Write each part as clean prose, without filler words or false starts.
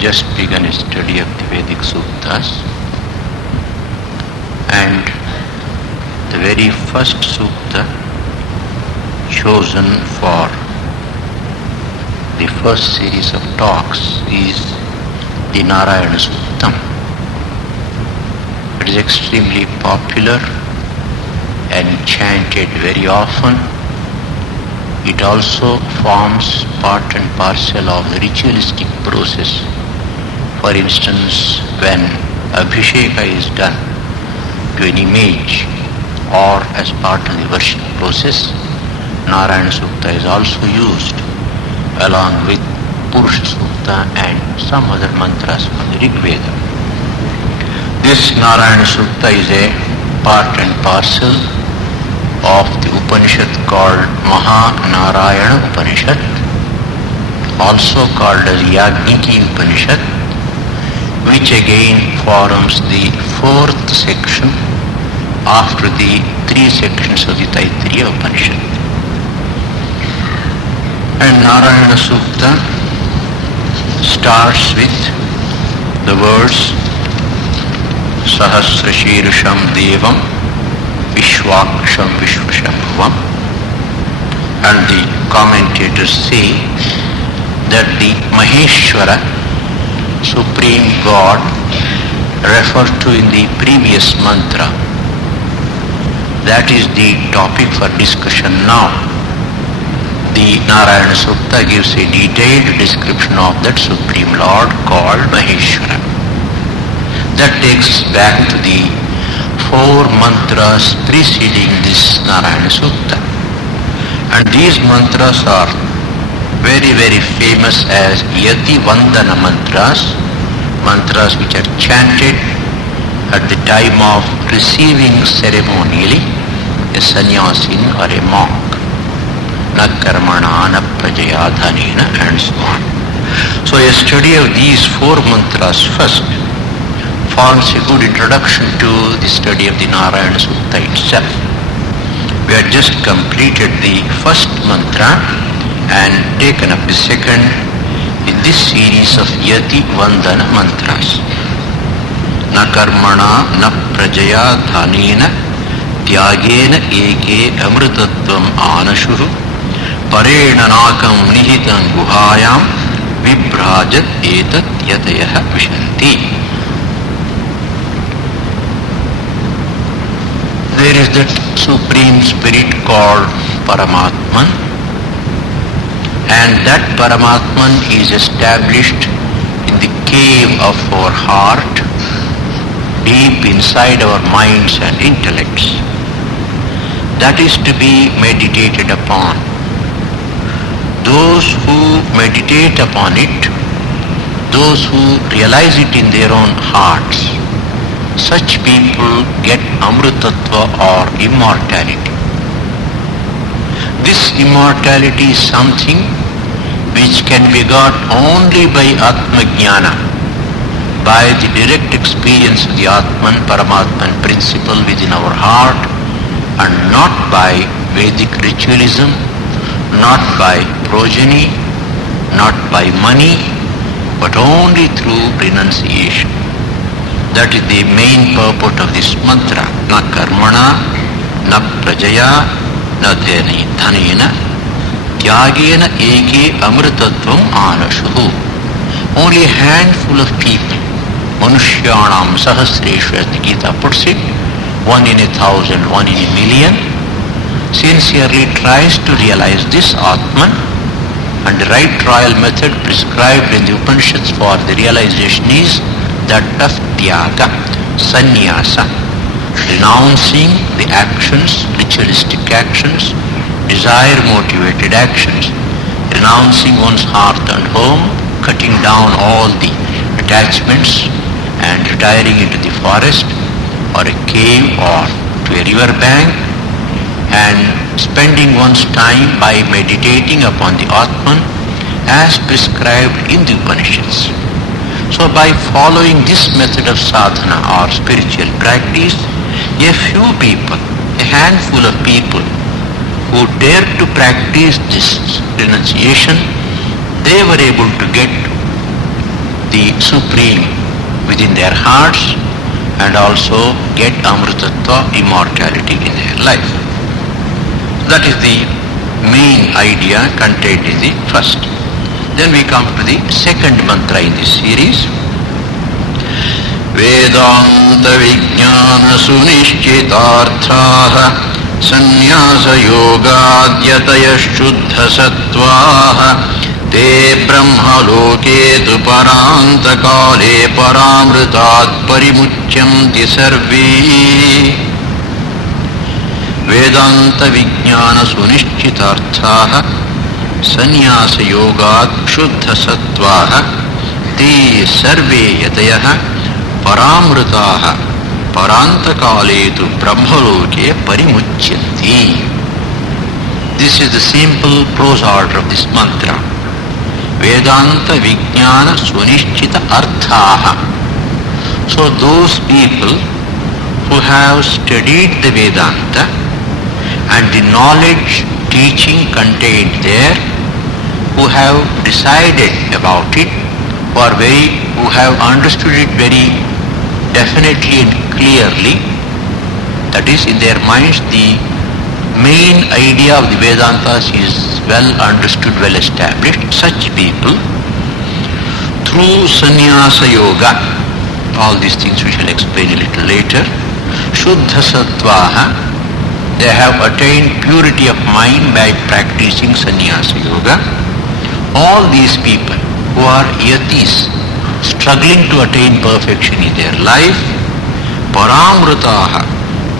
just begun a study of the Vedic Suktas, and the very first Sukta chosen for the first series of talks is the Narayana Sukta. It is extremely popular and chanted very often. It also forms part and parcel of the ritualistic process. For instance, when Abhisheka is done to an image or as part of the worship process, Narayana Sukta is also used along with Purusha Sukta and some other mantras from the Rig Veda. This Narayana Sukta is a part and parcel of the Upanishad called Mahanarayana Upanishad, also called as Yajniki Upanishad, which again forms the fourth section after the three sections of the Taittiriya Upanishad. And Narayana Sukta starts with the words Sahasra Shirsham Devam Vishwaksham Vishwashambhuvam, and the commentators say that the Maheshwara, Supreme God, referred to in the previous mantra, that is the topic for discussion now. The Narayana Sukta gives a detailed description of that Supreme Lord called Maheshwara. That takes us back to the four mantras preceding this Narayana Sukta. And these mantras are very, very famous as Yati Vandana mantras, mantras which are chanted at the time of receiving ceremonially a sannyasin or a monk. Na karmana, na prajaya dhanena, and so on. So a study of these four mantras first forms a good introduction to the study of the Narayana Sukta itself. We had just completed the first mantra and taken up the second in this series of Yati Vandana mantras. Na karmana na prajaya dhanena tyagena eke amritattvam anashuhu parena nakam nihitam guhayam vibhrajat etat yatayah vishanti. There is that Supreme Spirit called Paramatman, and that Paramatman is established in the cave of our heart, deep inside our minds and intellects. That is to be meditated upon. Those who meditate upon it, those who realize it in their own hearts, such people get amrutattva or immortality. This immortality is something which can be got only by Atma-jnana, by the direct experience of the Atman, Paramatman principle within our heart, and not by Vedic ritualism, not by progeny, not by money, but only through renunciation. That is the main purport of this mantra. Na karmana, na prajaya, na dhanena, tyagena eke amritattvam anashuhu. Only a handful of people, manushyanam sahasreshu as the Gita puts it, 1 in 1,000, 1 in a million, sincerely tries to realize this Atman, and the right trial method prescribed in the Upanishads for the realization is that of tyaga, sannyasa, renouncing the actions, ritualistic actions, desire-motivated actions, renouncing one's hearth and home, cutting down all the attachments and retiring into the forest or a cave or to a river bank and spending one's time by meditating upon the Atman as prescribed in the Upanishads. So by following this method of sadhana or spiritual practice, a few people, a handful of people who dared to practice this renunciation, they were able to get the Supreme within their hearts and also get Amritattva, immortality in their life. That is the main idea contained in the first. Then we come to the second mantra in this series. Vedanta Vijnana Sunishchitarthaha Sannyasa Yogadyataya Shuddha Sattvaha Te Brahma Loketu Paranta Kale Paramritat Parimuchyamti Sarve. Vedanta Vijnana Sunishchitarthaha Sannyasa Yogat Shuddha Sattvaha Te Sarve Yatayaha Paramritaha Parantakaletu Brahmaloke Parimucyanti. This is the simple prose order of this mantra. Vedanta Vijnana Sunishchita Arthaha. So those people who have studied the Vedanta and the knowledge, teaching contained there, who have decided about it, who have understood it very definitely and clearly, that is, in their minds the main idea of the Vedantas is well understood, well established. Such people, through Sannyasa Yoga, all these things we shall explain a little later, Shuddha Sattvaha, they have attained purity of mind by practicing Sannyasa Yoga. All these people who are yatis, struggling to attain perfection in their life, Paramritaha,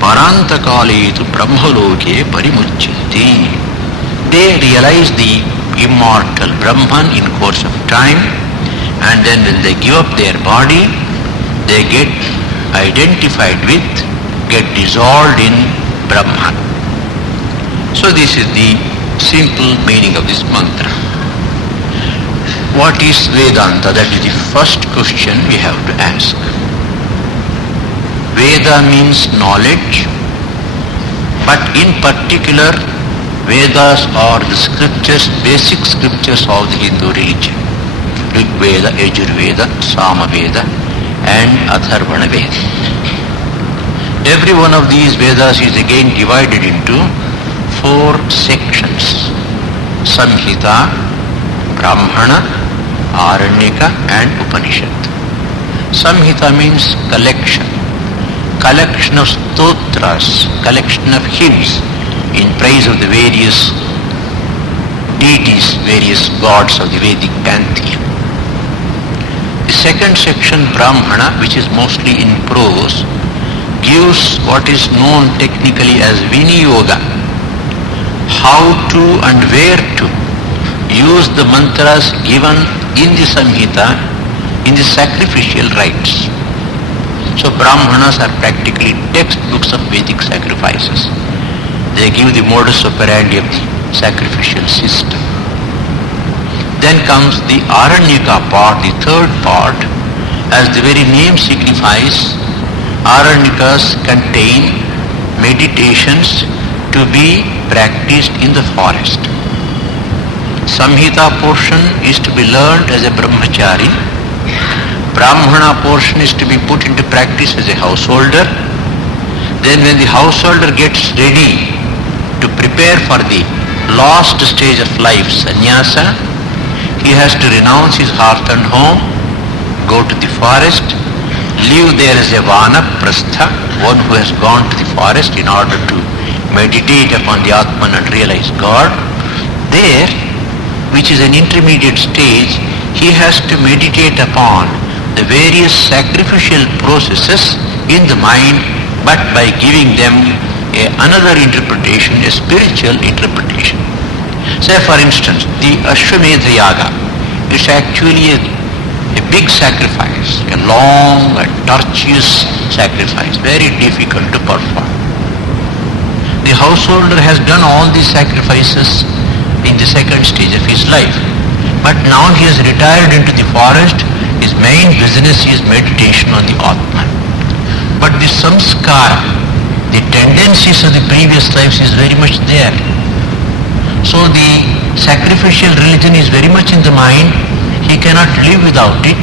Parantakaletu Brahmaloke Parimucyanti. They realize the immortal Brahman in course of time, and then when they give up their body, they get identified with, get dissolved in Brahman. So this is the simple meaning of this mantra. What is Vedanta? That is the first question we have to ask. Veda means knowledge, but in particular Vedas are the scriptures, basic scriptures of the Hindu religion. Rig Veda, Yajurveda, Samaveda and Atharvana Veda. Every one of these Vedas is again divided into 4 sections: Samhita, Brahmana, Aranyaka and Upanishad. Samhita means collection of stotras, collection of hymns in praise of the various deities, various gods of the Vedic pantheon. The second section, Brahmana, which is mostly in prose, gives what is known technically as Viniyoga, how to and where to use the mantras given in the Samhita in the sacrificial rites. So Brahmanas are practically textbooks of Vedic sacrifices. They give the modus operandi of the sacrificial system. Then comes the Aranyaka part, the third part. As the very name signifies, Aranyakas contain meditations to be practiced in the forest. Samhita portion is to be learned as a brahmachari. Brahmana portion is to be put into practice as a householder. Then when the householder gets ready to prepare for the last stage of life, sannyasa, he has to renounce his hearth and home, go to the forest, live there as a vanaprastha, one who has gone to the forest in order to meditate upon the Atman and realize God. There, which is an intermediate stage, he has to meditate upon the various sacrificial processes in the mind, but by giving them another interpretation, a spiritual interpretation. Say for instance, the Ashwamedha Yaga, it's actually a big sacrifice, a long and tortuous sacrifice, very difficult to perform. The householder has done all these sacrifices in the second stage of his life, but now he has retired into the forest. His main business is meditation on the Atman. But the samskara, the tendencies of the previous lives is very much there. So the sacrificial religion is very much in the mind. He cannot live without it.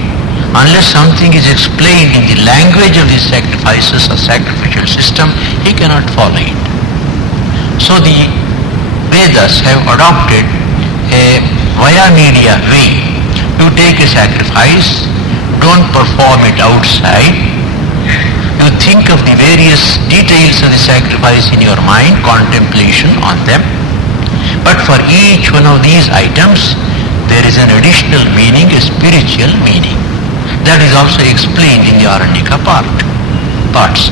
Unless something is explained in the language of the sacrifices or sacrificial system, he cannot follow it. So the Vedas have adopted a via media way. You take a sacrifice, don't perform it outside. You think of the various details of the sacrifice in your mind, contemplation on them. But for each one of these items, there is an additional meaning, a spiritual meaning. That is also explained in the Aranyaka parts.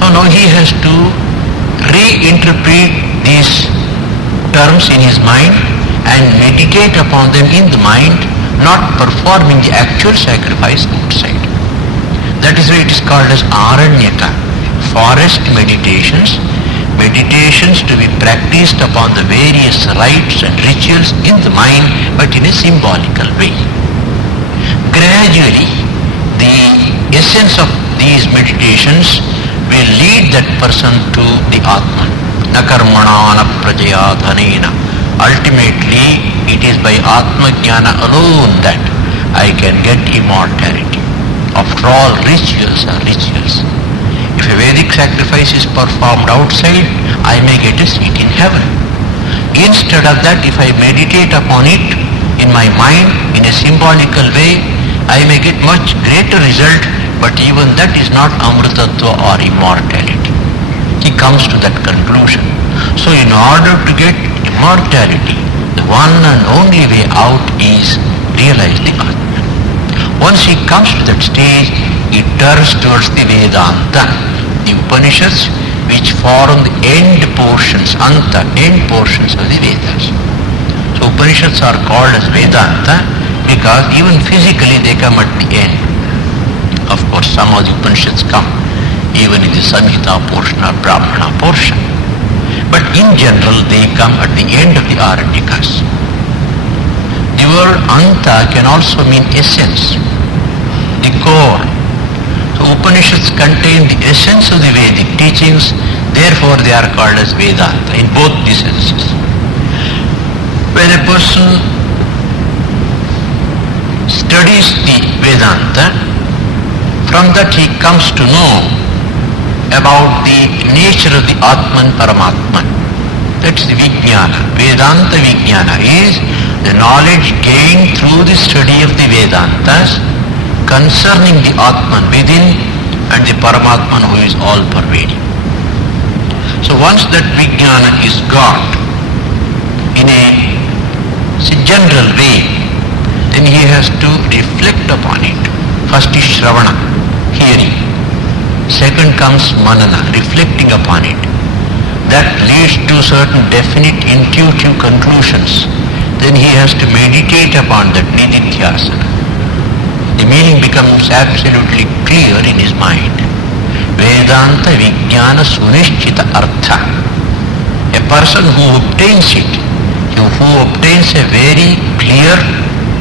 So now he has to reinterpret these terms in his mind and meditate upon them in the mind, not performing the actual sacrifice outside. That is why it is called as Aranyaka, forest meditations, meditations to be practiced upon the various rites and rituals in the mind, but in a symbolical way. Gradually, the essence of these meditations will lead that person to the Atman. Na karmana na prajaya dhanena. Ultimately, it is by Atma Jnana alone that I can get immortality. After all, rituals are rituals. If a Vedic sacrifice is performed outside, I may get a seat in heaven. Instead of that, if I meditate upon it in my mind in a symbolical way, I may get much greater result, but even that is not amritatva or immortality. He comes to that conclusion. So in order to get immortality, the one and only way out is realize the Atman. Once he comes to that stage, he turns towards the Vedanta, the Upanishads, which form the end portions, anta, end portions of the Vedas. So Upanishads are called as Vedanta because even physically they come at the end. Of course, some of the Upanishads come even in the Samhita portion or Brahmana portion. But in general, they come at the end of the Aranyakas. The word anta can also mean essence, the core. So Upanishads contain the essence of the Vedic teachings, therefore they are called as Vedanta in both the senses. When a person studies the Vedanta, from that he comes to know about the nature of the Atman Paramatman. That's the Vijnana. Vedanta Vijnana is the knowledge gained through the study of the Vedantas concerning the Atman within and the Paramatman who is all pervading. So once that Vijnana is got in a general way, then he has to reflect upon it. First is Shravana, hearing. Second comes Manana, reflecting upon it. That leads to certain definite intuitive conclusions. Then he has to meditate upon that nididhyasana. The meaning becomes absolutely clear in his mind. Vedanta Vijnana Sunishchita Artha. A person who obtains it, who obtains a very clear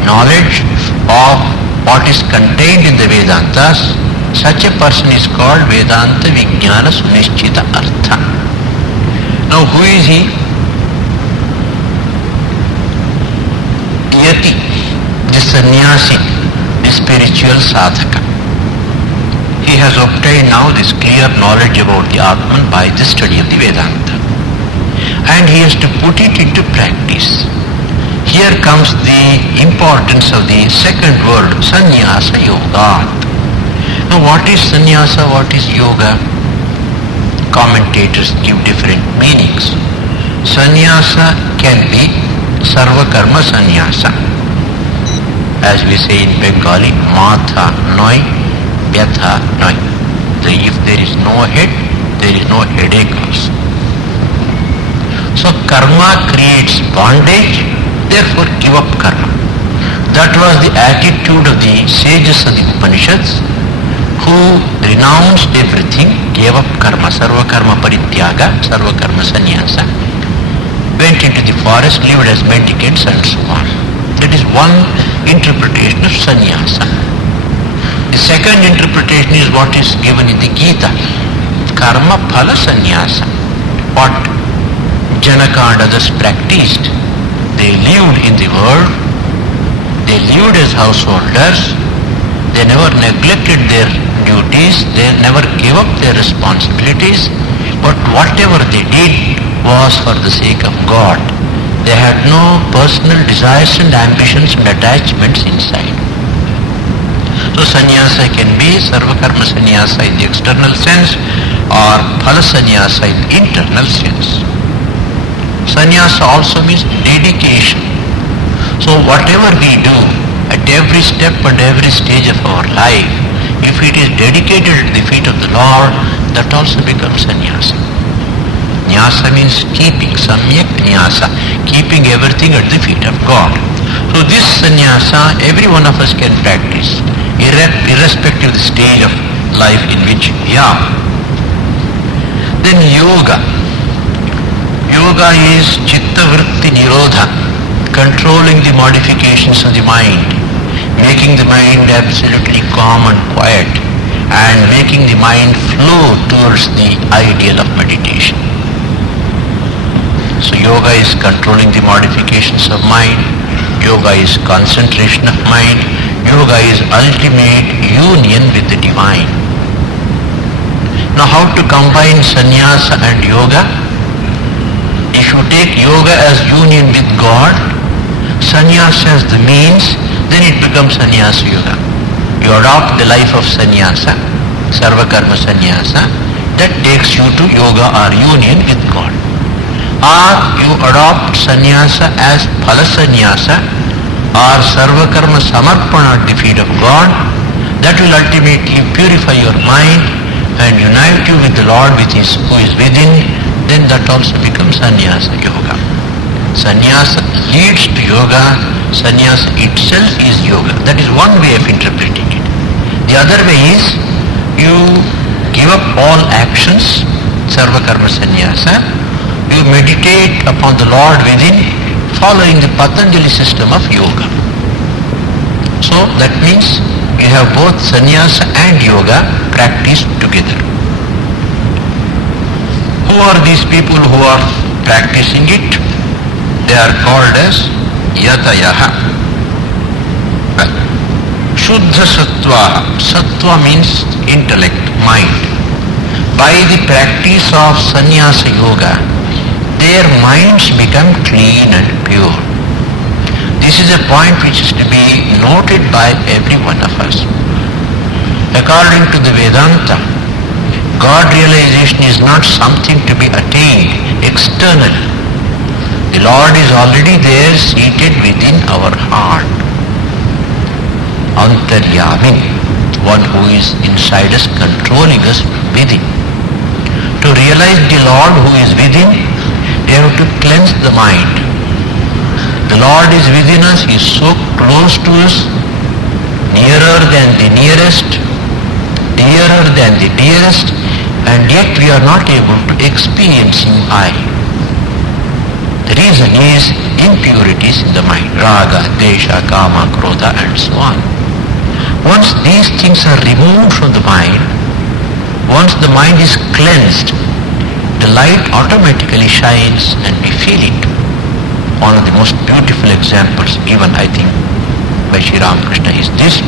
knowledge of what is contained in the Vedantas, such a person is called Vedanta Vijnana Sunishchita Artha. Now who is he? Yati, the sannyasi, the spiritual sadhaka. He has obtained now this clear knowledge about the Atman by the study of the Vedanta. And he has to put it into practice. Here comes the importance of the second word, sannyasa yoga. Now what is sannyasa, what is yoga? Commentators give different meanings. Sannyasa can be sarva karma sannyasa. As we say in Bengali, matha noi, yatha noi. So if there is no head, there is no headache also. So karma creates bondage, therefore give up karma. That was the attitude of the sages of the Upanishads, who renounced everything, gave up karma, sarva karma parityaga, sarva karma sannyasa, went into the forest, lived as mendicants and so on. That is one interpretation of sannyasa. The second interpretation is what is given in the Gita, karma phala sannyasa. What Janaka and others practiced. They lived in the world, they lived as householders, They never neglected their duties, they never gave up their responsibilities, but whatever they did was for the sake of God. They had no personal desires and ambitions and attachments inside. So sannyasa can be sarvakarma sannyasa in the external sense or phala sannyasa in the internal sense. Sannyasa also means dedication. So whatever we do at every step and every stage of our life, if it is dedicated at the feet of the Lord, that also becomes sannyasa. Nyasa means keeping, samyak nyasa, keeping everything at the feet of God. So this sannyasa every one of us can practice, irrespective of the stage of life in which we are. Then yoga. Yoga is chitta vritti nirodha, controlling the modifications of the mind, making the mind absolutely calm and quiet, and making the mind flow towards the ideal of meditation. So yoga is controlling the modifications of mind, yoga is concentration of mind, yoga is ultimate union with the divine. Now how to combine sannyasa and yoga? If you take yoga as union with God, sannyasa as the means, then it becomes sannyasa yoga. You adopt the life of sannyasa, sarvakarma sannyasa, that takes you to yoga or union with God. Or you adopt sannyasa as phala sannyasa or sarvakarma samarpana at the feet of God, that will ultimately purify your mind and unite you with the Lord who is within, then that also becomes sannyasa yoga. Sannyasa leads to yoga, sannyasa itself is yoga. That is one way of interpreting it. The other way is you give up all actions, sarvakarma sannyasa, you meditate upon the Lord within, following the Patanjali system of yoga. So that means you have both sannyasa and yoga practiced together. Who are these people who are practicing it? They are called as yatayaha. Shuddha sattva. Sattva means intellect, mind. By the practice of sannyasa yoga, their minds become clean and pure. This is a point which is to be noted by every one of us. According to the Vedanta, God realization is not something to be attained externally. The Lord is already there, seated within our heart. Antaryamin, one who is inside us, controlling us within. To realize the Lord who is within, we have to cleanse the mind. The Lord is within us, He is so close to us, nearer than the nearest, dearer than the dearest, and yet we are not able to experience Him eye. The reason is impurities in the mind, raga, desha, kama, krodha, and so on. Once these things are removed from the mind, once the mind is cleansed, the light automatically shines and we feel it. One of the most beautiful examples given, I think, by Sri Ramakrishna is this.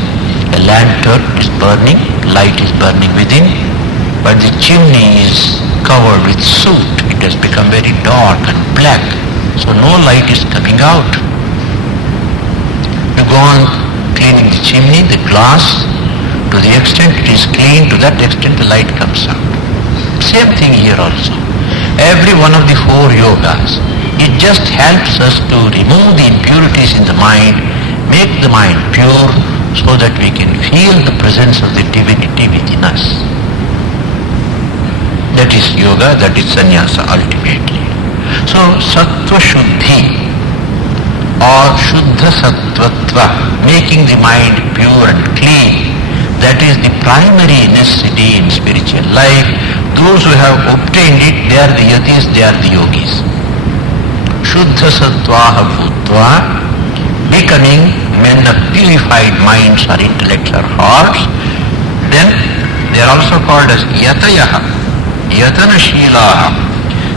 A lantern is burning, light is burning within, but the chimney is covered with soot. It has become very dark and black, so no light is coming out. You go on cleaning the chimney, the glass, to the extent it is clean, to that extent the light comes out. Same thing here also. Every one of the four yogas, it just helps us to remove the impurities in the mind, make the mind pure, so that we can feel the presence of the divinity within us. That is yoga, that is sannyasa ultimately. So sattva shuddhi or shuddha sattvatva, making the mind pure and clean, that is the primary necessity in spiritual life. Those who have obtained it, they are the yatis, they are the yogis. Shuddha sattvaha bhutva, becoming men of purified minds or intellects or hearts. Then they are also called as yatayaha, yatanashilaha.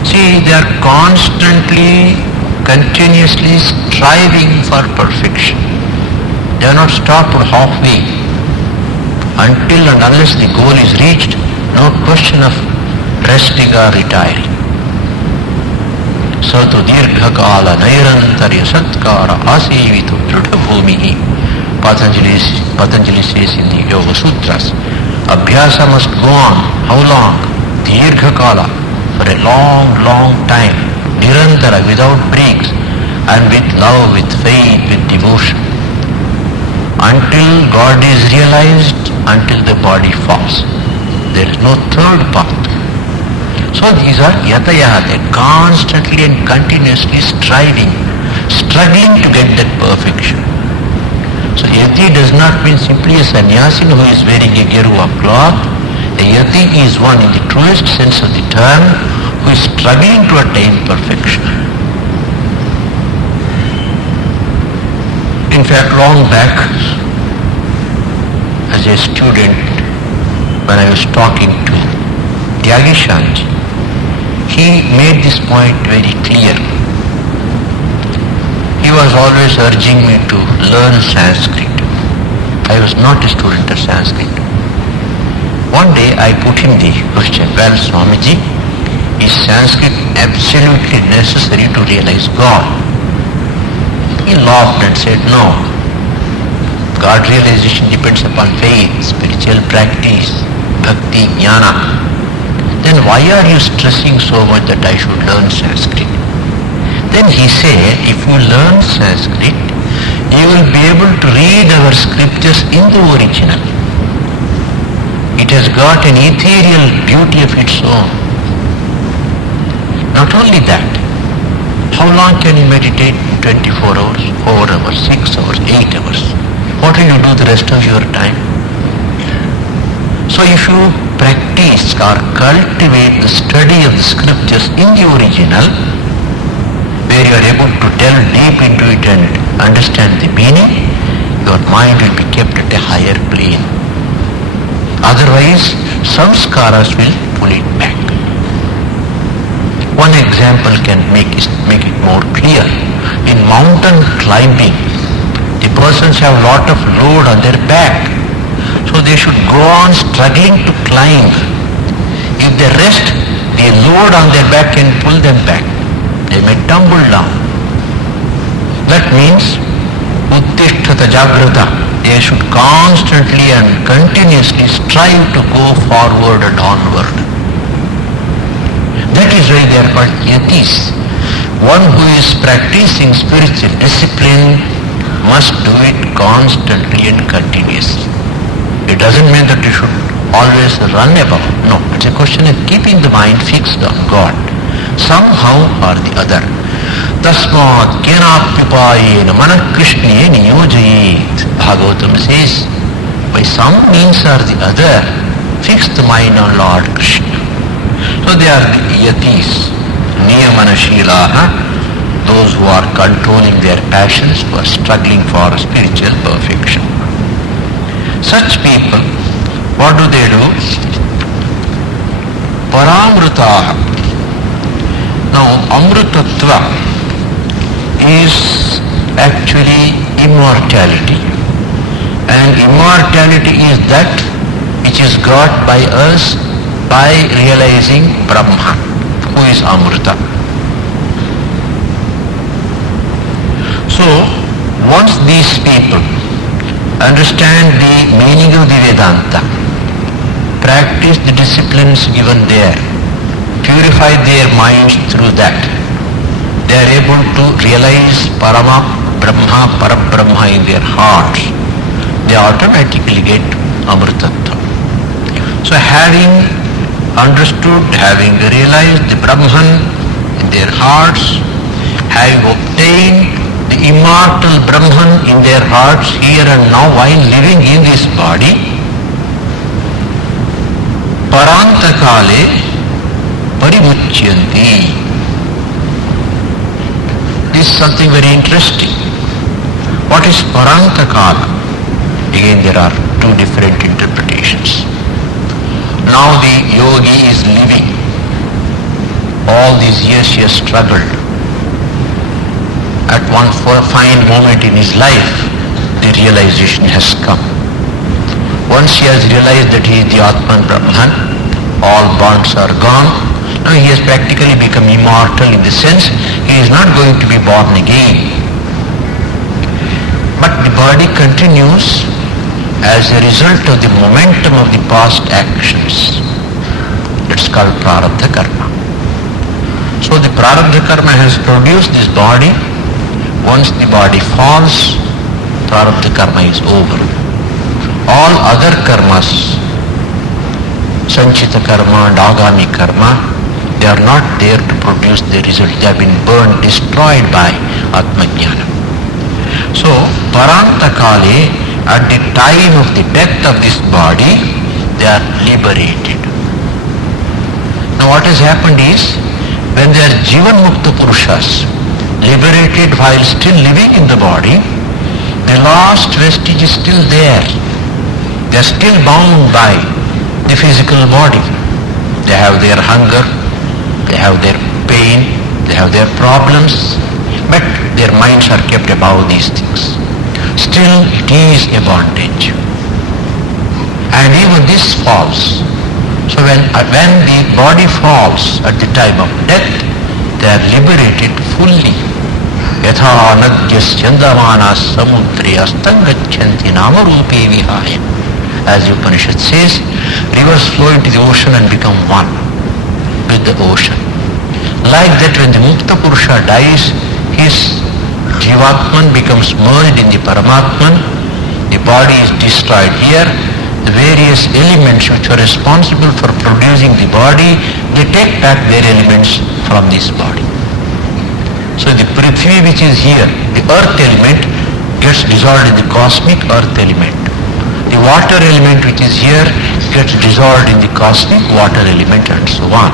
See, they are constantly, continuously striving for perfection. They are not stopped halfway. Until and unless the goal is reached, no question of resting or retiring. Satu dirghakala nairantarya satkara asevitu dridhabhumihi. Patanjali says in the Yoga Sutras, Abhyasa must go on. How long? Dirghakala, for a long, long time. Nirantara, without breaks, and with love, with faith, with devotion. Until God is realized, until the body falls. There is no third path. So these are yatayah, they constantly and continuously striving, struggling to get that perfection. So yati does not mean simply a sannyasin who is wearing a geruva cloth. A yati is one in the truest sense of the term who is struggling to attain perfection. In fact, long back, as a student, when I was talking to Tyagi Shanji, he made this point very clear. He was always urging me to learn Sanskrit. I was not a student of Sanskrit. One day I put him the question, well, Swamiji, is Sanskrit absolutely necessary to realize God? He laughed and said, no. God realization depends upon faith, spiritual practice, bhakti, jnana. Then why are you stressing so much that I should learn Sanskrit? Then he said, if you learn Sanskrit, you will be able to read our scriptures in the original. It has got an ethereal beauty of its own. Not only that, how long can you meditate? 24 hours, 4 hours, 6 hours, 8 hours. What will you do the rest of your time? So if you practice or cultivate the study of the scriptures in the original, where you are able to delve deep into it and understand the meaning, your mind will be kept at a higher plane. Otherwise, samskaras will pull it back. One example can make it more clear. In mountain climbing, the persons have a lot of load on their back. So they should go on struggling to climb. If they rest, the load on their back can pull them back. They may tumble down. That means, uttishtata jagrata. They should constantly and continuously strive to go forward and onward. That is why they are called yatis. One who is practicing spiritual discipline must do it constantly and continuously. It doesn't mean that you should always run about. No, it's a question of keeping the mind fixed on God, somehow or the other. Tasmat kenapyupayena Ramakrishna niyojayet. Bhagavatam says, by some means or the other, fix the mind on Lord Krishna. So they are the yatis, niyamanashilaha, those who are controlling their passions, who are struggling for spiritual perfection. Such people, what do they do? Paramrutaha. Now, amrutatva is actually immortality. And immortality is that which is got by us by realizing Brahman, who is Amrita. So, once these people understand the meaning of the Vedanta, practice the disciplines given there, purify their minds through that, they are able to realize Parama Brahma, Parabrahma in their hearts. They automatically get Amritatva. So having understood, having realized the Brahman in their hearts, having obtained the immortal Brahman in their hearts here and now while living in this body, Parantakale Parimuchyanti. This is something very interesting. What is Parantakala? Again, there are two different interpretations. Now the yogi is living. All these years he has struggled. At one fine moment in his life, the realization has come. Once he has realized that he is the Atman Brahman, all bonds are gone. Now he has practically become immortal in the sense he is not going to be born again. But the body continues as a result of the momentum of the past actions. It's called prarabdha karma. So the prarabdha karma has produced this body. Once the body falls, prarabdha karma is over. All other karmas, sanchita karma and agami karma, they are not there to produce the result. They have been burned, destroyed by Atmajnana. So, paranta kale, at the time of the death of this body, they are liberated. Now what has happened is, when they are jivan mukta purushas, liberated while still living in the body, the last vestige is still there. They are still bound by the physical body. They have their hunger, they have their pain, they have their problems, but their minds are kept above these things. Still it is a bondage. And even this falls. So when the body falls at the time of death, they are liberated fully. Yatha nadhyas chandamanas samudre astangachanti namarupe vihaya. As the Upanishad says, rivers flow into the ocean and become one with the ocean. Like that, when the Mukta Purusha dies, his Jivatman becomes merged in the Paramatman, the body is destroyed here, the various elements which are responsible for producing the body, they take back their elements from this body. So the Prithvi which is here, the earth element, gets dissolved in the cosmic earth element. The water element which is here gets dissolved in the cosmic water element and so on.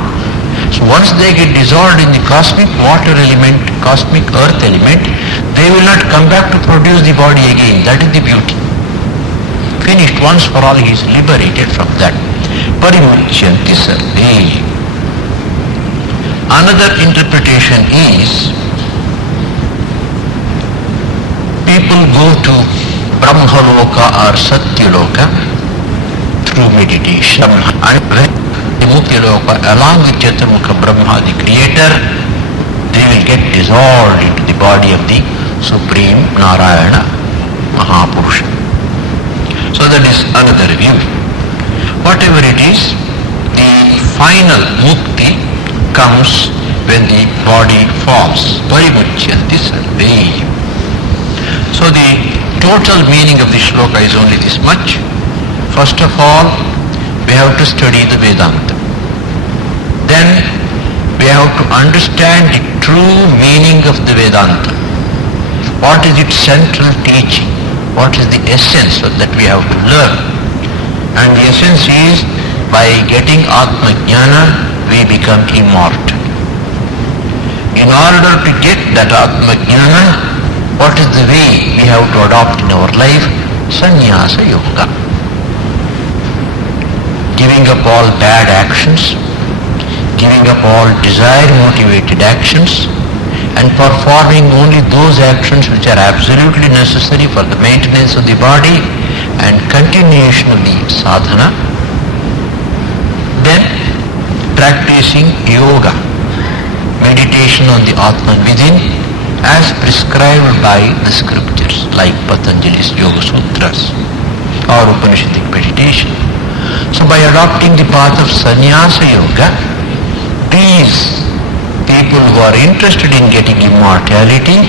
So once they get dissolved in the cosmic water element, cosmic earth element, they will not come back to produce the body again. That is the beauty. Finished once for all, he is liberated from that. Parimuchyanti sarve. Another interpretation is, people go to Brahmaloka or Satyaloka through meditation. And when the Muktaloka, along with Chaturmukha Brahma, the creator, they will get dissolved into the body of the Supreme Narayana Mahapurusha. So that is another view. Whatever it is, the final mukti comes when the body falls. Parimuchyanti sarve. So the total meaning of the shloka is only this much. First of all, we have to study the Vedanta. Then we have to understand the true meaning of the Vedanta. What is its central teaching? What is the essence that we have to learn? And the essence is, by getting Atma Jnana, we become immortal. In order to get that Atma Jnana, what is the way we have to adopt in our life? Sannyasa Yoga. Giving up all bad actions, giving up all desire-motivated actions, and performing only those actions which are absolutely necessary for the maintenance of the body and continuation of the sadhana. Then practicing yoga, meditation on the Atman within, as prescribed by the scriptures like Patanjali's Yoga Sutras or Upanishadic meditation. So by adopting the path of Sannyasa Yoga, these people who are interested in getting immortality,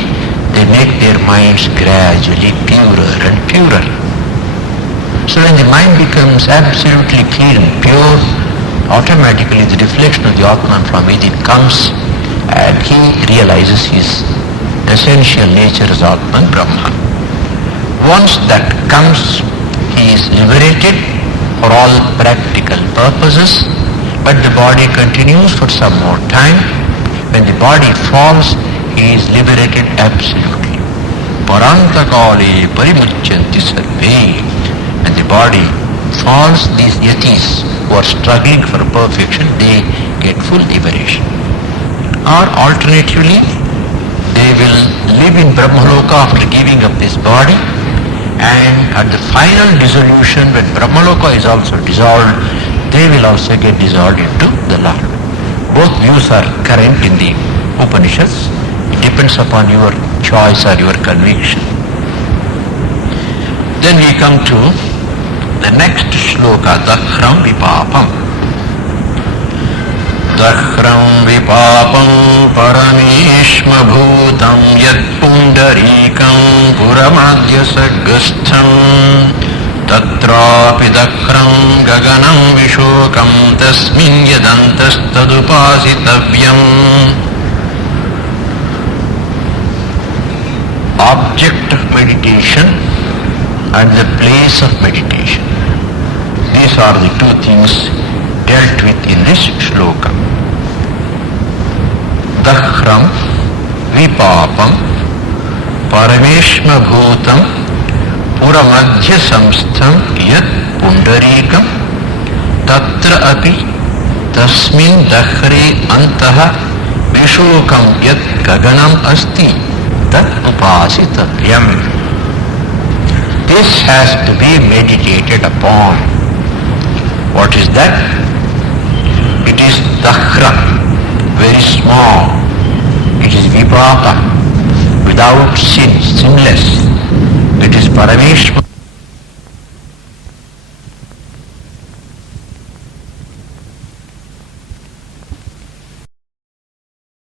they make their minds gradually purer and purer. So when the mind becomes absolutely clear and pure, automatically the reflection of the Atman from within comes and he realizes his essential nature as Atman Brahman. Once that comes, he is liberated for all practical purposes, but the body continues for some more time. When the body falls, he is liberated absolutely. Paranta kale parimuchyanti sarve. When the body falls, these yatis who are struggling for perfection, they get full liberation. Or alternatively, they will live in Brahmaloka after giving up this body, and at the final dissolution, when Brahmaloka is also dissolved, they will also get dissolved into the Lord. Both views are current in the Upanishads. It depends upon your choice or your conviction. Then we come to the next shloka, Dakhram Vipapam. Dakhram Vipapam Paramishma Bhutam Yat Pundarikam Puramadhya Saggastham Tatrapi Dakhram Gaganam Vishokam Tasmin Yadantas Tadupasitavyam. Object of meditation and the place of meditation. These are the two things dealt with in this shloka. Dakhram Vipapam Parameshma Bhutam Puramadhya Samstham Yat Pundarikam Tatra Api Tasmin Dakhre Antaha Vishokam Yat Gaganam Asti Tat Upasitavyam. This has to be meditated upon. What is that? It is dakhra, very small. It is vipaka, without sin, sinless. It is parameshma